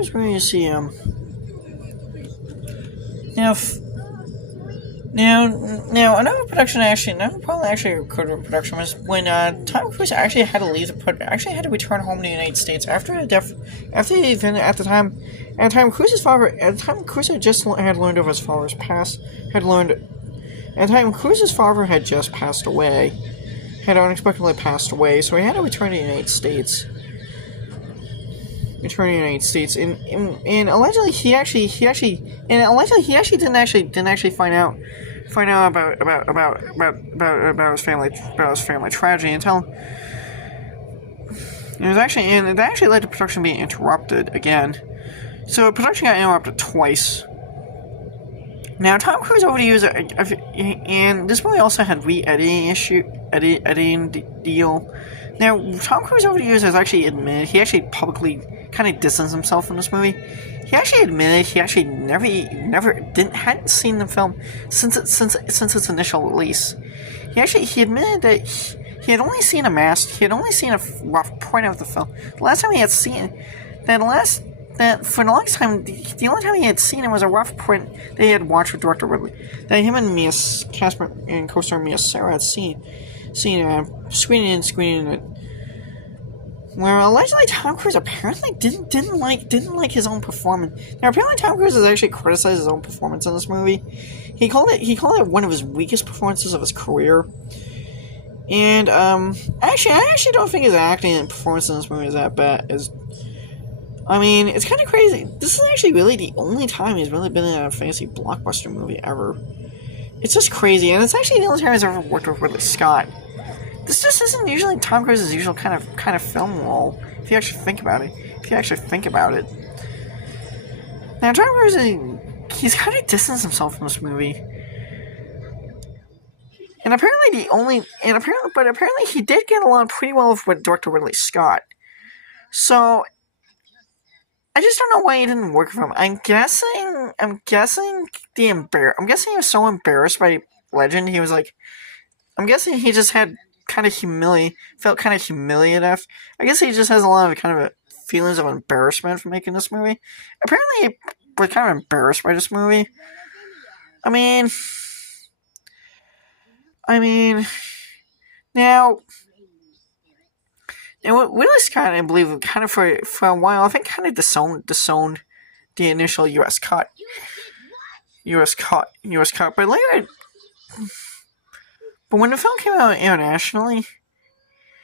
was going to see now. Now, another problem actually occurred with production was when Tom Cruise actually had to had to return home to the United States after the death, after the event at the time. At the time, Cruise had just had learned of his father's Cruise's father had just passed away, had unexpectedly passed away, so he had to return to the United States. And allegedly he actually didn't actually find out about his family tragedy until it actually led to production being interrupted again. So production got interrupted twice. Now, Tom Cruise over the years, and this movie also had editing deal. Now, Tom Cruise over the years has actually admitted, he actually publicly kind of distanced himself from this movie. He actually admitted he actually hadn't seen the film since its initial release. He admitted that he had only seen a rough print of the film. The last time he had seen the only time he had seen it was a rough print that he had watched with director Ridley, that him and Casper and co-star Mia Sara had seen screening it. Where allegedly Tom Cruise apparently didn't like his own performance. Now, apparently Tom Cruise has actually criticized his own performance in this movie. He called it one of his weakest performances of his career. And I actually don't think his acting and performance in this movie is that bad. It's kind of crazy. This is actually really the only time he's really been in a fantasy blockbuster movie ever. It's just crazy, and it's actually the only time he's ever worked with Ridley Scott. This just isn't usually Tom Cruise's usual kind of film role, if you actually think about it. Now, Tom Cruise, he's kind of distanced himself from this movie. And apparently he did get along pretty well with director Ridley Scott. So I just don't know why he didn't work with him. I'm guessing he was so embarrassed by Legend, he was like, I'm guessing he just had felt kind of humiliated. I guess he just has a lot of kind of feelings of embarrassment for making this movie. Apparently he was kind of embarrassed by this movie. Now Ridley Scott, I believe, kind of for a while, I think, kind of disowned the initial U.S. cut. But later, but when the film came out internationally,